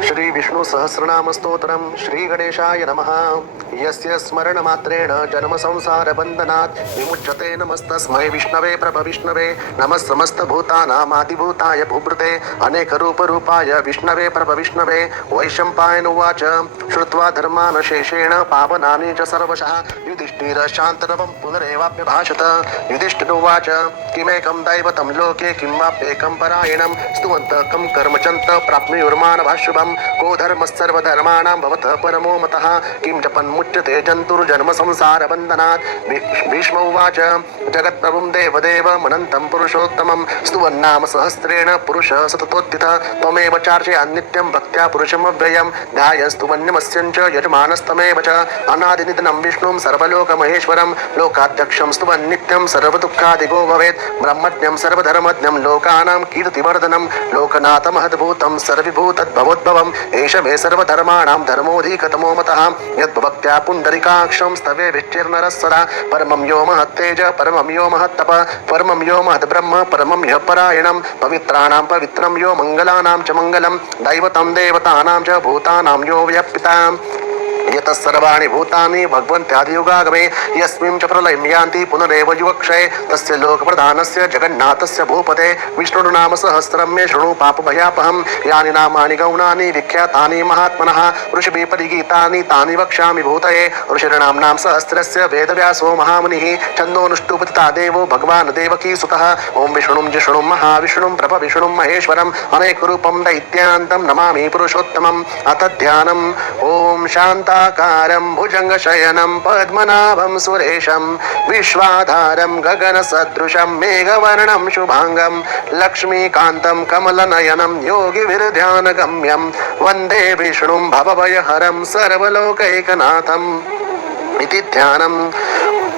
श्री विष्णु सहस्रनाम स्तोत्रम श्री गणेशाय नमः। यस्य स्मरण मात्रेण जन्म संसार बंधनात् विमुच्यते नमस्तस्मै विष्णवे प्रभविष्णवे नमः समस्त भूतानामादिभूताय भूभृते अनेक रूप रूपाय विष्णवे प्रभविष्णवे। वैशंपायन उवाच श्रुत्वा धर्मान शेषेण पावनानि च सर्वशः युधिष्ठिर शान्तरवं पुनरेवाप्यभाषत। युधिष्ठिरोवाच किमेकं दैवतं लोके किं वाप्येकं परायणं स्तुवन्तकं कर्मचन्त प्राप्नुयुर्मानभाशुभम् को धर्मस्सर्वधर्माणां भवतः परमो मतः किं जपन्मुच्यते जन्तुर्जन्म संसार बन्धनात्। भीष्म उवाच जगत्प्रभुं देवदेव मनन्तं पुरुषोत्तमं स्तुवन्नाम सहस्रेण पुरुषः सततोत्थितः त्वमेव चार्चयान्नित्यं भक्त्या पुरुषमव्ययं ध्यायस्तुवन्यमस्यञ्च यजमानस्तमेव च अनादिनिधनं विष्णुं सर्वलोकमहेश्वरं लोकाध्यक्षं स्तुवन्नित्यं सर्वदुःखादिगो भवेत् ब्रह्मज्ञं सर्वधर्मज्ञं लोकानां कीर्तिवर्धनं लोकनाथमहद्भूतं सर्वभूतद्भवोद्भवम् एष मे सर्वधर्माणां धर्मोऽधिकतमो मतः यद्भक्त्या पुण्डरीकाक्षं स्तवे विच्चिर्नरः सदा परमं यो महत्तेज परमं यो महत्तप परमं यो महद्ब्रह्म परमं ह्यः परायणं पवित्राणां पवित्रं यो मङ्गलानां च मङ्गलं दैवतं देवतानां च भूतानां यो व्यपिता यतः सर्वाणि भूतानि भगवन्त्यादियुगागमे यस्मिन् च प्रलयं यान्ति पुनरेव युगक्षये तस्य लोकप्रधानस्य जगन्नाथस्य भूपते विष्णुर्नाम सहस्रं मे शृणु पापभयापहं यानि नामानि गौणानि विख्यातानि महात्मनः ऋषिभिः परिगीतानि तानि वक्ष्यामि भूतये। ऋषिर्नाम्नां सहस्रस्य वेदव्यासो महामुनिः छन्दोनुष्टुपतिता देवो भगवान् देवकीसुतः। ॐ विष्णुं जिष्णुं महाविष्णुं प्रभविष्णुं महेश्वरम् अनेकरूपं दैत्यान्तं नमामि पुरुषोत्तमम्। अथ ध्यानम् ॐ शान्ताकारं भुजङ्गशयनं पद्मनाभं सुरेशं विश्वाधारं गगनसदृशं मेघवर्णं शुभांगं लक्ष्मीकान्तं कमलनयनं योगिविरध्यानगम्यं वन्दे विष्णुं भवभयहरं सर्वलोकैकनाथम् इति ध्यानम्।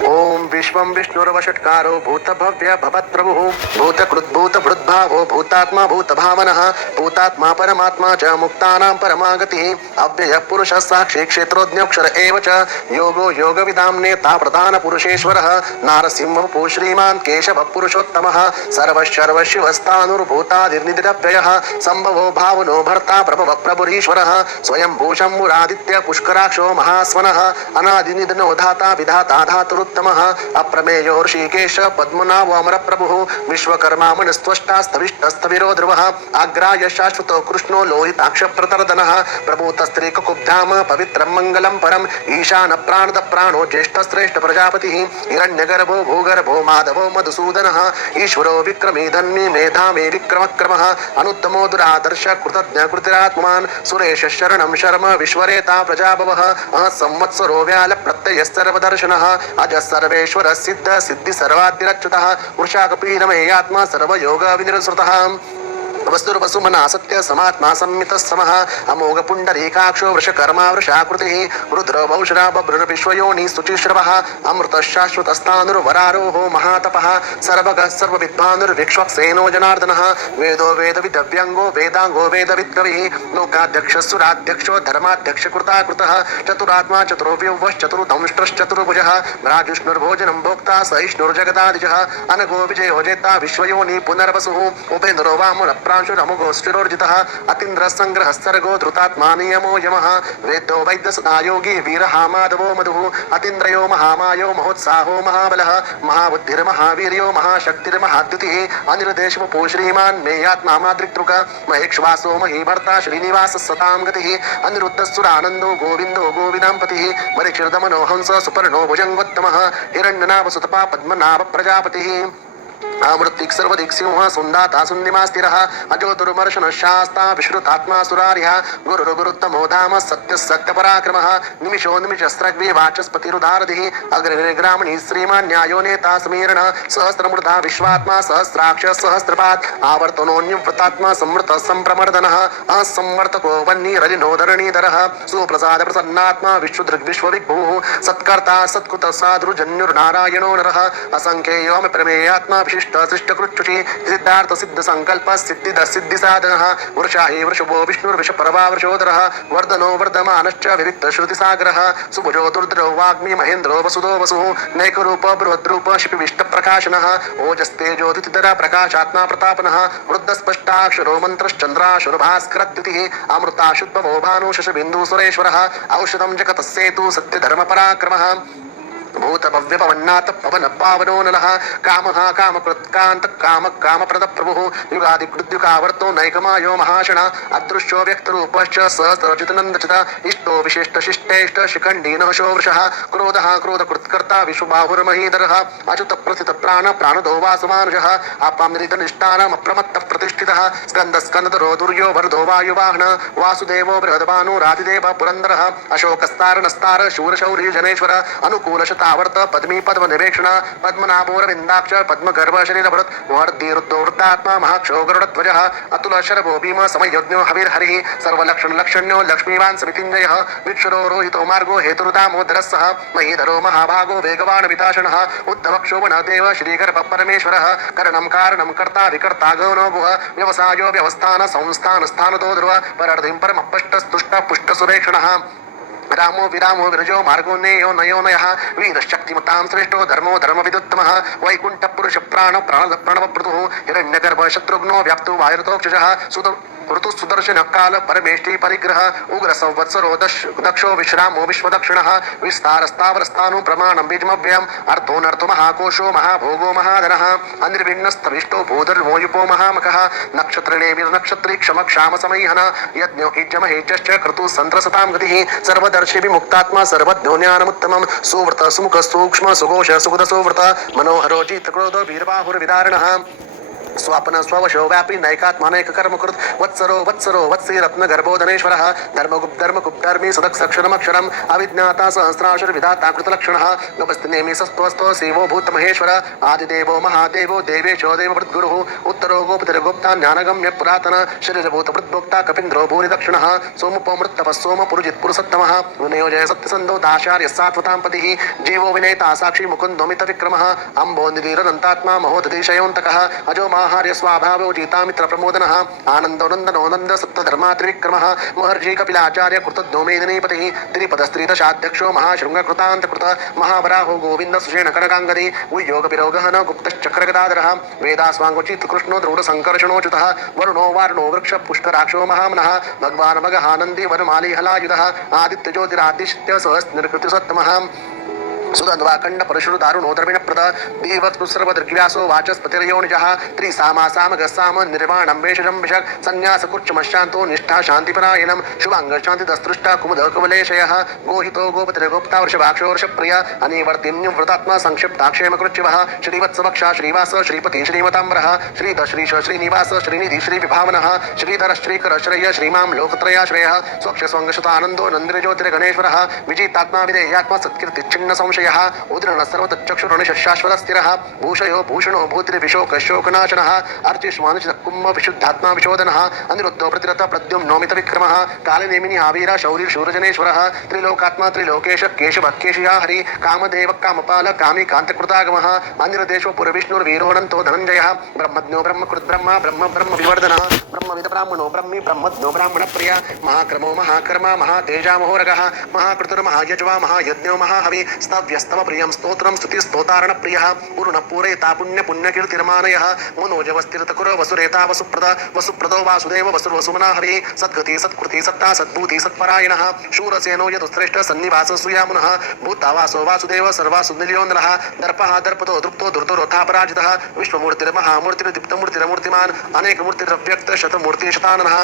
ओम विश्वं विष्णुर्वषट्कारो भूतभव्य भवत्प्रभुः भूतकृद्भूतभृद्भावो भूतात्मा भूतभावनः भूतात्मा परमात्मा च मुक्तानां परमागतिः अव्ययः पुरुषः साक्षी क्षेत्रोज्ञोऽक्षर एव च योगो योगविदां नेता प्रधानपुरुषेश्वरः नारसिंहवपु श्रीमान् केशवः पुरुषोत्तमः सर्वशर्वशिवस्तानुर्भूतादिर्निधिरव्ययः सम्भवो भावनो भर्ता प्रभवः प्रभुरीश्वरः स्वयं भूषम्मुरादित्य पुष्कराक्षो महास्वनः अनादिनिधनो धाता विधाता धातुरुत्तमः अप्रमेयो ऋषिकेश पद्मनाभो अमरप्रभुः विश्वकर्मा मनस्त्वष्टास्तविष्टस्तविरो ध्रुवः आग्राय शाश्वतो कृष्णो लोहिताक्षप्रतर्दनः प्रभूतस्त्रीककुब्धाम पवित्रं मङ्गलं परम् ईशान प्राणद प्राणो ज्येष्ठश्रेष्ठ प्रजापतिः हिरण्यगर्भो भूगर्भो माधवो मधुसूदनः ईश्वरो विक्रमी धन्वी मेधावी विक्रमक्रमः अनुत्तमो दुरादर्श कृतज्ञ कृतिरात्मवान् सुरेश शरणं शर्म विश्वरेता प्रजाभवः संवत्सरो व्याल प्रत्यय सर्वदर्शनः अज सर्वेश्वर सिद्ध सिद्धि सर्वाद्यच्युतः वृषाकपीनमेयात्मा सर्वयोग विनिर्सृतः वस्तुर्वसुमना सत्य समात्मा संमितः समः अमोघ पुण्डरीकाक्षो वृषकर्मा वृषाकृतिः रुद्र बहुश्रा बभ्रुर विश्वयोनि शुचिश्रवः अमृत शाश्वतस्तानुर्वरारोहो महातपः सर्वगः सर्वविद्वानुर्विक्ष्वक्सेनो जनार्दनः वेदो वेदविदव्यङ्गो वेदाङ्गो वेदविद्कविः लोकाध्यक्षस्सुराध्यक्षो धर्माध्यक्ष कृताकृतः चतुरात्मा चतुर्व्यवश्चतुर्दंष्ट्रश्चतुर्भुजः राजुष्णुर्भोजनं भोक्ता सहिष्णुर्जगदादिजः अनघो विजयो जेता विश्वयोनि पुनर्वसुः उपेन्द्रो वामन प्रांशुरमुगोऽस्टिरोर्जितः अतीन्द्रः संग्रहः सर्गो धृतात्मा नियमो यमः वेदो वैद्यसदा योगी वीरः माधवो मधुः अतीन्द्रयो महामायो महोत्साहो महाबलः महाबुद्धिर्महावीर्यो महाशक्तिर्महाद्युतिः अनिर्देशवपो श्रीमान् मेयात्मा मातृक्तृक महेक्ष्वासो महीभर्ता श्रीनिवासः सतां गतिः अनिरुद्धस्सुरानन्दो गोविन्दो गोविदाम्पतिः मरीक्षिर्दमनो हंस सुपर्णो भुजङ्गोत्तमः हिरण्यनाभसुतपा पद्मनाभ प्रजापतिः आमृत्तिक सर्वदिक् सिंह सुन्दाता सुन्दिमा स्थिरः अजो दुर्मर्शन शास्ता विश्रुतात्मा सुरार्यः गुरुर्गुरुत्तमो धाम सत्य सत्यपराक्रमः निमिषो निमिषस्रग्वे वाचस्पतिरुदारधिः अग्रनिर्ग्रामणि श्रीमान् न्यायो नेता समीरण सहस्रमूर्धा विश्वात्मा सहस्राक्ष सहस्रपात् आवर्तनोऽन्यव्रतात्मा संवृत संप्रमर्दनः असंवर्तको वह्निरलिनो धरणीधरः सुप्रसाद प्रसन्नात्मा विश्वदृग् विश्वविभुः सत्कर्ता सत्कृत साधुर्जन्युर्नारायणो नरः असंख्येयोऽमि प्रमेयात्मा शिष्टकृच्छुषि सिद्धार्थ सिद्ध संकल्प सिद्धिद सिद्धि साधनः वृषाहि वृषभो विष्णुर्विषपरवा वृषोदरः वर्धनो वर्धमानश्च विविक्त श्रुतिसागरः सुभुजो दुर्धरो वाग्मी महेन्द्रो वसुदो वसुः नैकरूप बृहद्रूप शिपिविष्ट प्रकाशनः ओजस्तेजोदितिधर प्रकाशात्मा प्रतापनः वृद्धस्पष्टाक्षरो मन्त्रश्चन्द्राशुरभास्करद्युतिः अमृता शुद्धवो भानु शशबिन्दु सुरेश्वरः औषधं जगतस्येतु सत्यधर्मपराक्रमः भूतभव्यपवन्नाथ पवन पावनो नलः कामः कामकृत्कान्त कामप्रद प्रभुः युगादिकृद्युकावर्तो नैकमायो महाशण अदृश्यो व्यक्तरूपश्च सहस्रचितनन्दचित इष्टो विशिष्टशिष्टेष्ट शिखण्डीनः शोवृषः क्रोधः क्रोधकृत्कर्ता विश्वबाहुर्महीधरः अच्युत प्रथित प्राणदो वासमानुषः आपाम्यनिष्ठानमप्रमत्तः प्रतिष्ठितः स्कन्दस्कन्दधरो दुर्यो भरदो वायुवाहन वासुदेवो बृहद्भानुरातिदेव पुरन्दरः अशोकस्तारणस्तार शूरशौरी जनेश्वर अनुकूलशता आवर्त पद्मी पद्म निवेक्षण पद्मनाभोरविन्दाक्ष पद्मगर्भ शरीरभरत वर्धीरुद्धो वृद्धात्मा महाक्षो गरुडध्वजः अतुल शरभो भीम समयज्ञो हविर्हरिः सर्वलक्षण लक्षण्यो लक्ष्मीवान् समितिञ्जयः विक्षरो रोहितो मार्गो हेतुरुदामोदरस्सः महीधरो महाभागो वेगवान् विताशनः उद्धवक्षोभणदेव श्रीगर्भ परमेश्वरः करणं कारणं कर्ता विकर्ता गौनो गुह व्यवसायो व्यवस्थान संस्थान स्थानतो ध्रुव परर्धिं परमपष्टस्तुष्ट पुष्ट सुरेक्षणः रामो विरामो विरजो मार्गो नेयो नयो नयः वीरशक्तिमतां श्रेष्ठो धर्मो धर्मविदुत्तमः वैकुण्ठ पुरुष प्राण प्रणव प्रभुः हिरण्यगर्भ शत्रुघ्नो व्याप्तो वायुरतोक्षजः ऋतु सुदर्शन काल परमेष्टि परिग्रह उग्र संवत्सरो दक्षो विश्रामो विश्वदक्षिणः विस्तारस्तावरस्थानु प्रमाणं बीजमव्ययम् अर्थोऽनर्थो महाकोशो महाभोगो महाधनः अनिर्भिन्नस्तविष्टो भूधर्मोयुपो महामकः नक्षत्रिणे क्षम क्षाम समयहन यज्ञो इज्जमहेजश्च क्रतुः सन्त्रसतां गतिः सर्वदर्शि विमुक्तात्मा सर्वज्ञो ज्ञानमुत्तमं सुव्रत सुमुख सूक्ष्म सुघोष सुगुद सुव्रत मनोहरो चित्रक्रोधो वीरबाहुर्विदारणः स्वापन स्ववशो व्यापी नैकात्मानैक कर्मकृत वत्सरो वत्सरो वत्सी रत्न गर्भोधनेश्वरः धर्मगुप्धर्मी सदक्षरमक्षरम् अविज्ञाता सहस्राशर विधाता कृतलक्षणः गपस्तिनेमि सस्त्वस्तो शिवो भूतमहेश्वर आदिदेवो महादेवो देवेशो देववृद्गुरुः उत्तरो गोपतिर्गुप्ता ज्ञानगम्य पुरातन शरीरभूतवृद्भोक्ता कपीन्द्रो भूरिदक्षिणः सोमपोमृत्तपः सोमपुरुजित्पुरुषत्तमः विनयोजय सत्यसन्धो दाशार्य सात्वतां पतिः जीवो विनेता साक्षी मुकुन्दोमितविक्रमः अम्बोनिधिरनन्तात्मा महोदधिशयोऽन्तकः अजो आहार्य स्वाभावो जीतामित्र प्रमोदनः आनन्दो नन्दनो नन्द सप्तधर्मा त्रिविक्रमः महर्षि कपिलाचार्य कृतज्ञो मेदिनीपतिः त्रिपदस्त्रिदशाध्यक्षो महाशृङ्गकृतान्तकृत महावराहो गोविन्द सुषेण कनकाङ्गदी उय्योगपिरोगहन गुप्तश्चक्रगदाधरः वेदास्वाङ्गोचित् कृष्णो द्रोढसङ्कर्षणोच्युतः वरुणो वारुणो वृक्ष पुष्कराक्षो महामनः भगवान् मगहानन्दी वनमाली हलायुधः आदित्यज्योतिरादिश्य सहस्रनिर्कृतिसत्तमः सुदन्वाखंड परशुर दारुणो द्रविणप्रद देवत्पुसर्वदृग्व्यासो वाचस्पतिर्योनिजः त्रिसामासामगस्साम निर्वाणं वेषजं विषक् संन्यासकुर्चमशान्तो निष्ठा शान्तिपरायणं शुभाङ्ग शान्तिदस्तृष्टा कुमुद कुवलेशयः गोहितो गोपतिर्गोप्ता वृषभाक्षो वृषप्रिय अनिवर्तिन्युव्रतात्मा संक्षिप्ताक्षेमकृच्यवः श्रीवत्सवक्षा श्रीवास श्रीपति श्रीमताम्बरः श्रीधश्रीश श्रीनिवास श्रीनिधि श्रीविभावनः श्रीधर श्रीकर श्रेय श्रीमां लोकत्रयाश्रयः स्वक्षस्वङ्गशतानन्दो नन्दिरज्योतिर्गणेश्वरः विजितात्मा विधेयात्मा सत्कीर्तिच्छिन्न संशय उद्रण सर्वतच्चक्षुरणिशाश्वतस्थिरः भूषयो भूषणो भूतिर्विशोकशोकनाशनः अर्चिष्मानुचितकुम्भ विशुद्धात्मा विशोधनः अनिरुद्धो प्रतिरथ प्रद्युम्नोमित विक्रमः कालनेमिनि आवीर शौरी शूरजनेश्वरः त्रिलोकात्मा त्रिलोकेश केशव केशिया हरि कामदेव कामपाल कामी कान्तकृतागमः अनिरुद्धेशो पुरविष्णुर्वीरोऽनन्तो धनञ्जयः ब्रह्मज्ञो ब्रह्मकृत् ब्रह्म ब्रह्म ब्रह्म विवर्धनः ब्रह्मविद ब्राह्मणो ब्रह्मी ब्रह्मज्ञो ब्राह्मणप्रिय महाक्रमो महाकर्मा महातेजामहोरगः महाकृतुर्महायज्वा महायज्ञो महाहवि स्तव्यस्तव प्रियं स्तोत्रं स्तुतिस्तोतारण प्रियः पूर्ण पूरयता पुण्य पुण्यकीर्तिर्मानयः मनोजवस्तिरतकुर वसुरेता वसुप्रदो वासुदेव वसुर्वसुमना हविः सद्गति सत्कृति सत्ता सद्भूति सत्परायणः शूरसेनो यतुश्रेष्ठ सन्निवास सुयामुनः भूतावासो वासुदेव सर्वासुनिलयोन्दरः दर्पः दर्पतो दृप्तो धृतोरथापराजितः विश्वमूर्तिर्महामूर्तिर्दीप्तमूर्तिरमूर्तिमान् अनेकमूर्तिरव्यक्त शतमूर्ति शताननः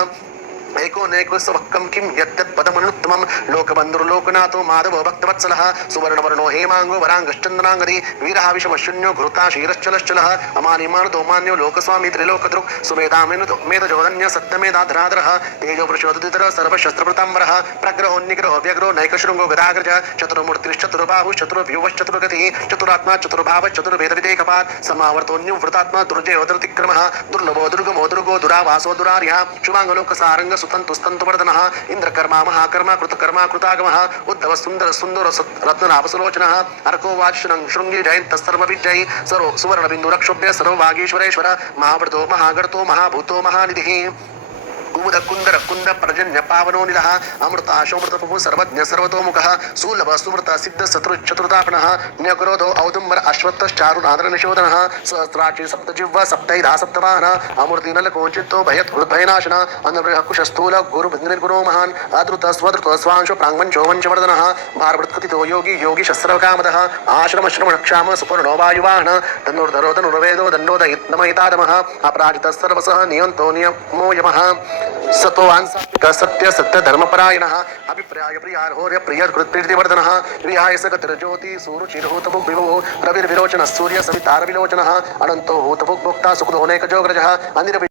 एकोनेकवक्कं किं यद्यत्पदमनुत्तमं लोकबन्धुर्लोकनाथो माधवो भक्तवत्सलः सुवर्णवर्णो हेमाङ्गो वराङ्गश्चन्द्राङ्गदी वीरः विषमशून्यो घृता क्षीरश्चलश्चलः अमानिमानतो मान्यो लोकस्वामी त्रिलोकदृक् सुमेधामेधजोधन्य सत्यमेधाधराधरः तेजो वृषोदितर सर्वशस्त्रप्रताम्बरः प्रग्रहोन्निग्रहो व्यग्रो नैकशृङ्गो गदाग्रज चतुर्मूर्तिश्चतुर्बाहुश्चतुर्व्यूहश्चतुर्गतिः चतुरात्मा चतुर्भाव चतुर्वेदविदेकपात् समावर्तोऽन्युव्रतात्मा दुर्जयो दुर्तिक्रमः दुर्लभो दुर्गमो दुर्गो दुरावासो दुरार्यः शुभाङ्गलोकसारङ्ग सुतन्तुस्तन्तुवर्धनः इन्द्रकर्मा महाकर्मा कृतकर्मा कृतागमः उद्धव सुन्दर सुन्दर रत्ननाभसुलोचनः अर्को वाचनं शृङ्गी जयन्तस्सर्वविजयी सर्व सुवर्णबिन्दुरक्षोभ्य सर्वभागीश्वरेश्वर महाव्रतो महागर्तो महाभूतो महानिधिः कुमुद कुंदर कुंद पर्जन्य पावनो निलः अमृताशोमृत प्रभु सर्वज्ञ सर्वतोमुखः सुलभ सुमृत सिद्ध शत्रु चतुर्दापनः न्यक्रोधो औदुम्बर अश्वत्थश्चारुनादर निशोधनः सहस्राक्षी सप्तजिह्वा सप्तैधा सप्तवाहनः अमूर्तिनलकोचितो भयत्कृद्भयनाशनः अन्नबृहकुशस्थूल गुरुबिन्दुर्गुरो महान् अद्रुत स्वद्रुत स्वांशो प्राङ्मञ्चो वञ्चवर्धनः भारवृत्कथितो योगी योगी शस्त्रकामदः आश्रमश्रमणक्षाम सुपर्णो वायुवाहनः धनुर्धरो धनुर्वेदो दण्डोदयित्नमहितादमः अपराजितः सर्वसः नियन्तो नियमो यमः सत्वान् सात्विक सत्य सत्य धर्मपरायणः अभिप्राय प्रियार्होर्य प्रियकृत्प्रीतिवर्धनः विहाय सगतिर्ज्योति सूरुचिर्हूतभुग् विभुः रविर्विरोचनः सूर्य सवितारविलोचनः अनन्तो हूतभुग् भोक्ता सुखदो नैकजोग्रजः अनिर्वि